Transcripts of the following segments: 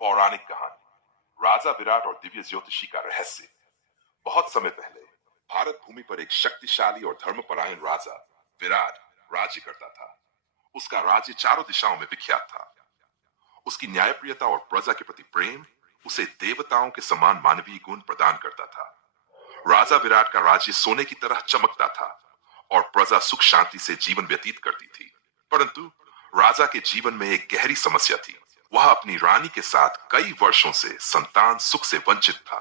पौराणिक कहानी राजा विराट और दिव्य ज्योतिषी का रहस्य। बहुत समय पहले भारत भूमि पर एक शक्तिशाली और धर्मपरायण राजा विराट राज्य करता था। उसका राज्य चारों दिशाओं में विख्यात था। उसकी न्यायप्रियता और प्रजा के प्रति प्रेम उसे देवताओं के समान मानवीय गुण प्रदान करता था। राजा विराट का राज्य सोने की तरह चमकता था और प्रजा सुख शांति से जीवन व्यतीत करती थी। परंतु राजा के जीवन में एक गहरी समस्या थी। वह अपनी रानी के साथ कई वर्षों से संतान सुख से वंचित था।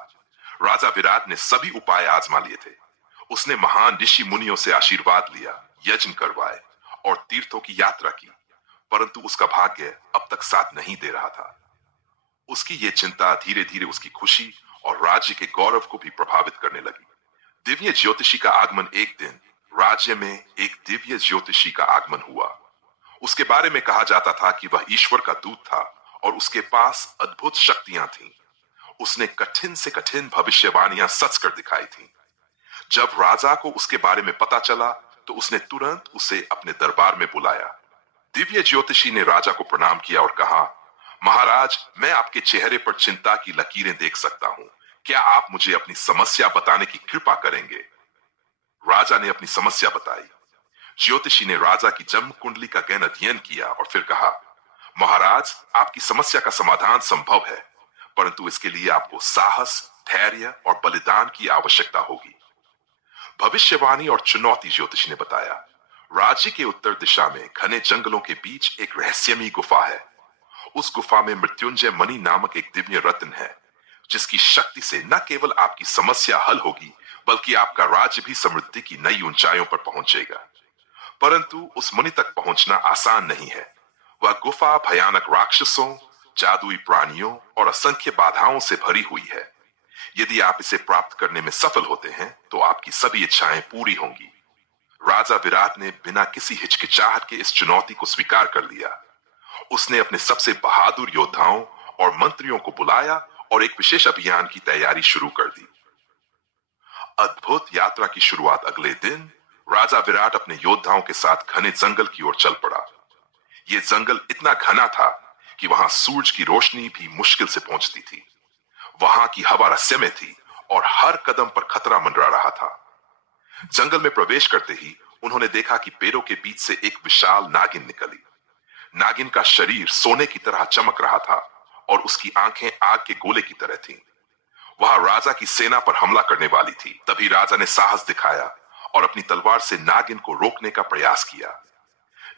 राजा विराट ने सभी उपाय आजमा लिए थे। उसने महान ऋषि मुनियों से आशीर्वाद लिया, यज्ञ करवाए और तीर्थों की यात्रा की, परंतु उसका भाग्य अब तक साथ नहीं दे रहा था। उसकी ये चिंता धीरे धीरे उसकी खुशी और राज्य के गौरव को भी प्रभावित करने लगी। दिव्य ज्योतिषी का आगमन। एक दिन राज्य में एक दिव्य ज्योतिषी का आगमन हुआ। उसके बारे में कहा जाता था कि वह ईश्वर का दूत था और उसके पास अद्भुत शक्तियां थीं। उसने कठिन से कठिन भविष्यवाणियां सच कर दिखाई थीं। जब राजा को उसके बारे में पता चला तो उसने तुरंत उसे अपने दरबार में बुलाया। दिव्य ज्योतिषी ने राजा को प्रणाम किया और कहा, महाराज, मैं आपके चेहरे पर चिंता की लकीरें देख सकता हूं। क्या आप मुझे अपनी समस्या बताने की कृपा करेंगे? राजा ने अपनी समस्या बताई। ज्योतिषी ने राजा की जन्म कुंडली का गहन अध्ययन किया और फिर कहा, महाराज, आपकी समस्या का समाधान संभव है, परंतु इसके लिए आपको साहस, धैर्य और बलिदान की आवश्यकता होगी। भविष्यवाणी और चुनौती। ज्योतिषी ने बताया, राज्य के उत्तर दिशा में घने जंगलों के बीच एक रहस्यमयी गुफा है। उस गुफा में मृत्युंजय मणि नामक एक दिव्य रत्न है, जिसकी शक्ति से न केवल आपकी समस्या हल होगी, बल्कि आपका राज्य भी समृद्धि की नई ऊंचाइयों पर पहुंचेगा। परंतु उस मणि तक पहुंचना आसान नहीं है। वह गुफा भयानक राक्षसों, जादुई प्राणियों और असंख्य बाधाओं से भरी हुई है। यदि आप इसे प्राप्त करने में सफल होते हैं तो आपकी सभी इच्छाएं पूरी होंगी। राजा विराट ने बिना किसी हिचकिचाहट के इस चुनौती को स्वीकार कर लिया। उसने अपने सबसे बहादुर योद्धाओं और मंत्रियों को बुलाया और एक विशेष अभियान की तैयारी शुरू कर दी। अद्भुत यात्रा की शुरुआत। अगले दिन राजा विराट अपने योद्धाओं के साथ घने जंगल की ओर चल पड़ा। यह जंगल इतना घना था कि वहां सूरज की रोशनी भी मुश्किल से पहुंचती थी। वहां की हवा रहस्यमय थी और हर कदम पर खतरा मंडरा रहा था। जंगल में प्रवेश करते ही उन्होंने देखा कि पेड़ों के बीच से एक विशाल नागिन निकली। नागिन का शरीर सोने की तरह चमक रहा था और उसकी आंखें आग के गोले की तरह थीं। वह राजा की सेना पर हमला करने वाली थी। तभी राजा ने साहस दिखाया और अपनी तलवार से नागिन को रोकने का प्रयास किया।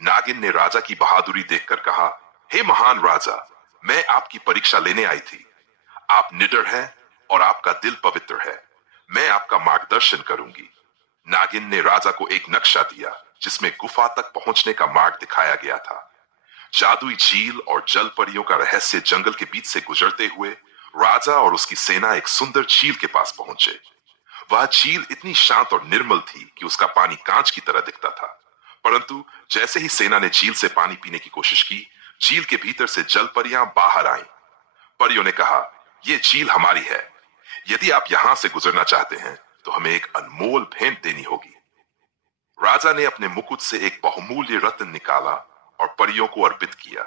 नागिन ने राजा की बहादुरी देखकर कहा, हे महान राजा, मैं आपकी परीक्षा लेने आई थी। आप निडर हैं और आपका दिल पवित्र है। मैं आपका मार्गदर्शन करूंगी। नागिन ने राजा को एक नक्शा दिया जिसमें गुफा तक पहुंचने का मार्ग दिखाया गया था। जादुई झील और जल परियों का रहस्य। जंगल के बीच से गुजरते हुए राजा और उसकी सेना एक सुंदर झील के पास पहुंचे। वह झील इतनी शांत और निर्मल थी कि उसका पानी कांच की तरह दिखता था। परंतु जैसे ही सेना ने झील से पानी पीने की कोशिश की, झील के भीतर से जल परियां बाहर आईं। परियों ने कहा, यह झील हमारी है। यदि आप यहां से गुजरना चाहते हैं तो हमें एक अनमोल भेंट देनी होगी। राजा ने अपने मुकुट से एक बहुमूल्य रत्न निकाला और परियों को अर्पित किया।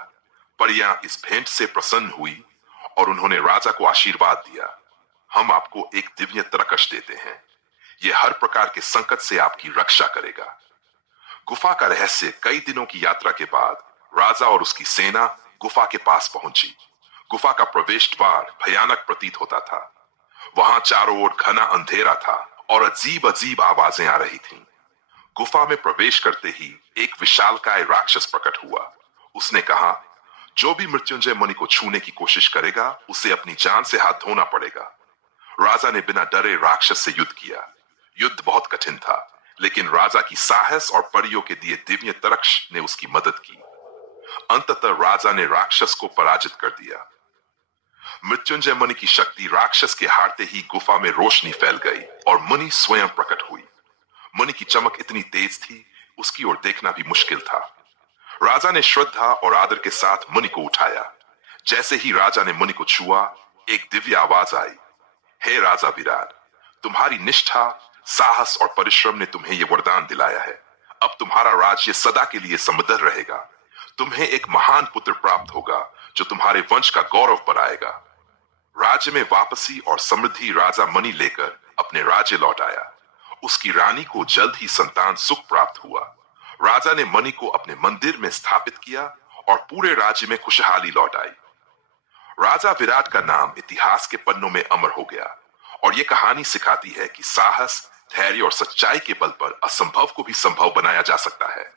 परियां इस भेंट से प्रसन्न हुई और उन्होंने राजा को आशीर्वाद दिया, हम आपको एक दिव्य तरकश देते हैं। यह हर प्रकार के संकट से आपकी रक्षा करेगा। गुफा का रहस्य। कई दिनों की यात्रा के बाद राजा और उसकी सेना गुफा के पास पहुंची। गुफा का प्रवेश द्वार भयानक प्रतीत होता था। वहां चारों ओर घना अंधेरा था और अजीब अजीब आवाजें आ रही थीं। गुफा में प्रवेश करते ही एक विशालकाय राक्षस प्रकट हुआ। उसने कहा, जो भी मृत्युंजय मणि को छूने की कोशिश करेगा उसे अपनी जान से हाथ धोना पड़ेगा। राजा ने बिना डरे राक्षस से युद्ध किया। युद्ध बहुत कठिन था, लेकिन राजा की साहस और परियों के दिए दिव्य तरकश ने उसकी मदद की। अंततः राजा ने राक्षस को पराजित कर दिया। मृत्युंजय मणि की शक्ति। राक्षस के हारते ही गुफा में रोशनी फैल गई और मणि स्वयं प्रकट हुई। मणि की चमक इतनी तेज थी, उसकी ओर देखना भी मुश्किल था। राजा ने श्रद्धा और आदर के साथ मणि को उठाया। जैसे ही राजा ने मणि को छुआ, एक दिव्य आवाज आई, हे राजा विराट, तुम्हारी निष्ठा, साहस और परिश्रम ने तुम्हें यह वरदान दिलाया है। अब तुम्हारा राज्य सदा के लिए समृद्ध रहेगा। तुम्हें एक महान पुत्र प्राप्त होगा जो तुम्हारे वंश का गौरव बढ़ाएगा। राज्य में वापसी और समृद्धि। राजा मणि लेकर अपने राज्य लौट आया। उसकी रानी को जल्द ही संतान सुख प्राप्त हुआ। राजा ने मणि को अपने मंदिर में स्थापित किया और पूरे राज्य में खुशहाली लौट आई। राजा विराट का नाम इतिहास के पन्नों में अमर हो गया और यह कहानी सिखाती है कि साहस, धैर्य और सच्चाई के बल पर असंभव को भी संभव बनाया जा सकता है।